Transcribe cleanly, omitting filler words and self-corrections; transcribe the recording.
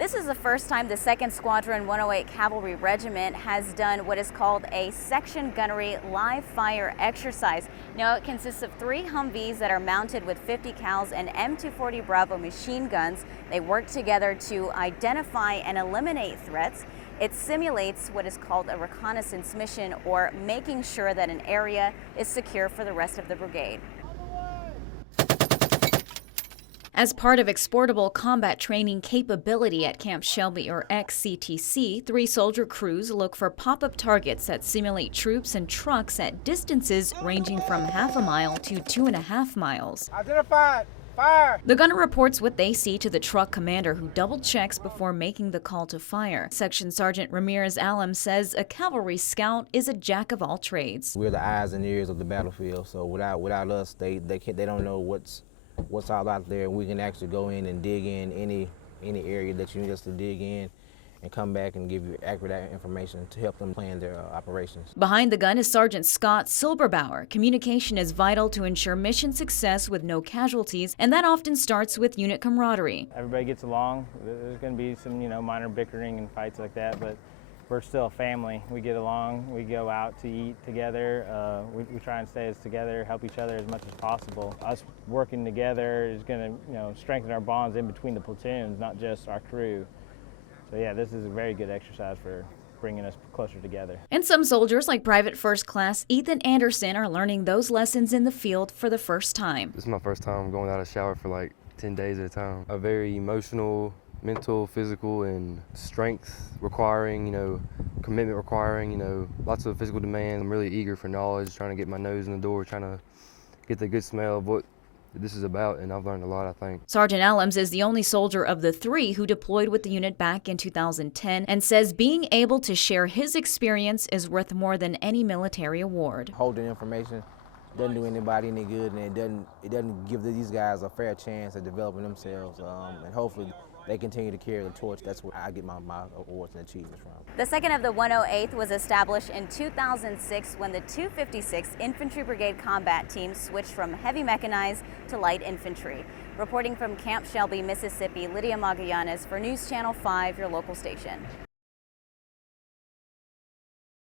This is the first time the 2nd Squadron 108 Cavalry Regiment has done what is called a section gunnery live fire exercise. Now, it consists of 3 Humvees that are mounted with 50 cals and M240 Bravo machine guns. They work together to identify and eliminate threats. It simulates what is called a reconnaissance mission, or making sure that an area is secure for the rest of the brigade. As part of exportable combat training capability at Camp Shelby, or XCTC, 3 soldier crews look for pop-up targets that simulate troops and trucks at distances ranging from half a mile to 2.5 miles. Identified. Fire! The gunner reports what they see to the truck commander, who double-checks before making the call to fire. Section Sergeant Ramirez Alem says a cavalry scout is a jack of all trades. We're the eyes and ears of the battlefield, so without us, they don't know what's all out there. We can actually go in and dig in any area that you need us to dig in, and come back and give you accurate information to help them plan their operations. Behind the gun is Sergeant Scott Silberbauer. Communication is vital to ensure mission success with no casualties, and that often starts with unit camaraderie. Everybody gets along. There's going to be some, minor bickering and fights like that, but we're still a family. We get along. We go out to eat together. We try and stay as together, help each other as much as possible. Us working together is going to, strengthen our bonds in between the platoons, not just our crew. So yeah, this is a very good exercise for bringing us closer together. And some soldiers, like Private First Class Ethan Anderson, are learning those lessons in the field for the first time. This is my first time going without a shower for like 10 days at a time. A very emotional, mental, physical, and strength requiring, commitment requiring, lots of physical demand. I'm really eager for knowledge, trying to get my nose in the door, trying to get the good smell of what this is about, and I've learned a lot, I think. Sergeant Alems is the only soldier of the 3 who deployed with the unit back in 2010, and says being able to share his experience is worth more than any military award. Holding information doesn't do anybody any good, and it doesn't give these guys a fair chance at developing themselves, and hopefully they continue to carry the torch. That's where I get my awards and achievements from. The 2nd of the 108th was established in 2006 when the 256th Infantry Brigade Combat Team switched from heavy mechanized to light infantry. Reporting from Camp Shelby, Mississippi, Lydia Magallanes for News Channel 5, your local station.